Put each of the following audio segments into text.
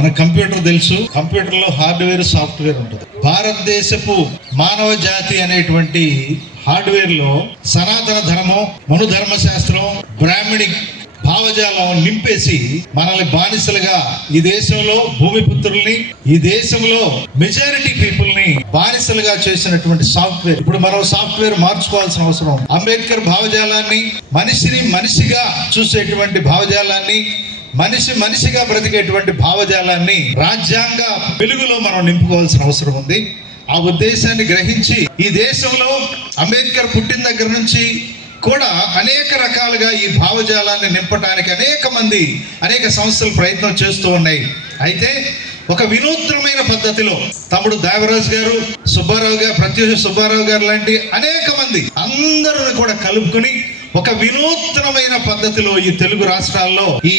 మన కంప్యూటర్ తెలుసు, కంప్యూటర్ లో హార్డ్వేర్ సాఫ్ట్వేర్ ఉంటుంది. భారతదేశపు మానవ జాతి అనేటువంటి హార్డ్వేర్ లో సనాతన ధర్మం, మనుధర్మ శాస్త్రం, బ్రాహ్మణిక్ భావజాలం నింపేసి మనల్ని బానిసలుగా, ఈ దేశంలో భూమిపుత్రుల్ని, ఈ దేశంలో మెజారిటీ పీపుల్ ని బానిసలుగా చేసినటువంటి సాఫ్ట్వేర్. ఇప్పుడు మనం సాఫ్ట్వేర్ మార్చుకోవాల్సిన అవసరం. అంబేద్కర్ భావజాలాన్ని, మనిషిని మనిషిగా చూసేటువంటి భావజాలాన్ని, మనిషిగా బ్రతికేటువంటి భావజాలాన్ని రాజ్యాంగ వెలుగులో మనం నింపుకోవాల్సిన అవసరం ఉంది. ఆ ఉద్దేశాన్ని గ్రహించి ఈ దేశంలో అంబేద్కర్ పుట్టిన దగ్గర నుంచి కూడా అనేక రకాలుగా ఈ భావజాలాన్ని నింపడానికి అనేక సంస్థలు ప్రయత్నం చేస్తూ ఉన్నాయి. అయితే ఒక వినూత్నమైన పద్ధతిలో తమ్ముడు దేవరాజు గారు, సుబ్బారావు గారు, ప్రత్యూష సుబ్బారావు గారు లాంటి అనేక మంది అందరూ కూడా కలుపుకుని ఒక వినూత్నమైన పద్ధతిలో ఈ తెలుగు రాష్ట్రాల్లో ఈ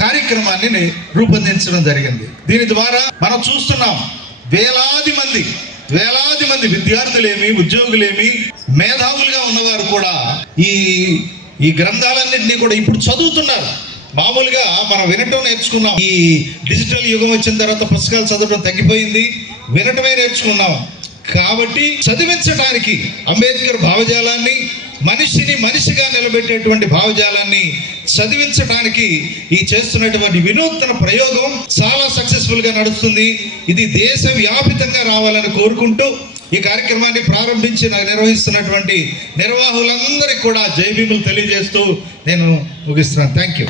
కార్యక్రమాన్ని రూపొందించడం జరిగింది. దీని ద్వారా మనం చూస్తున్నాం వేలాది మంది విద్యార్థులేమి, ఉద్యోగులేమి, మేధావులుగా ఉన్నవారు కూడా ఈ గ్రంథాలన్నింటినీ కూడా ఇప్పుడు చదువుతున్నారు. మామూలుగా మనం వినటం నేర్చుకున్నాం. ఈ డిజిటల్ యుగం వచ్చిన తర్వాత పుస్తకాలు చదవడం తగ్గిపోయింది, వినటమే నేర్చుకున్నాం. కాబట్టి చదివించడానికి అంబేద్కర్ భావజాలాన్ని, మనిషిని మనిషిగా నిలబెట్టేటువంటి భావజాలాన్ని చదివించడానికి ఈ చేస్తున్నటువంటి వినూత్న ప్రయోగం చాలా సక్సెస్ఫుల్ గా నడుస్తుంది. ఇది దేశవ్యాపితంగా రావాలని కోరుకుంటూ ఈ కార్యక్రమాన్ని ప్రారంభించి నిర్వహిస్తున్నటువంటి నిర్వాహకులందరికీ కూడా జై భీములు తెలియజేస్తూ నేను ముగిస్తున్నాను. Thank you.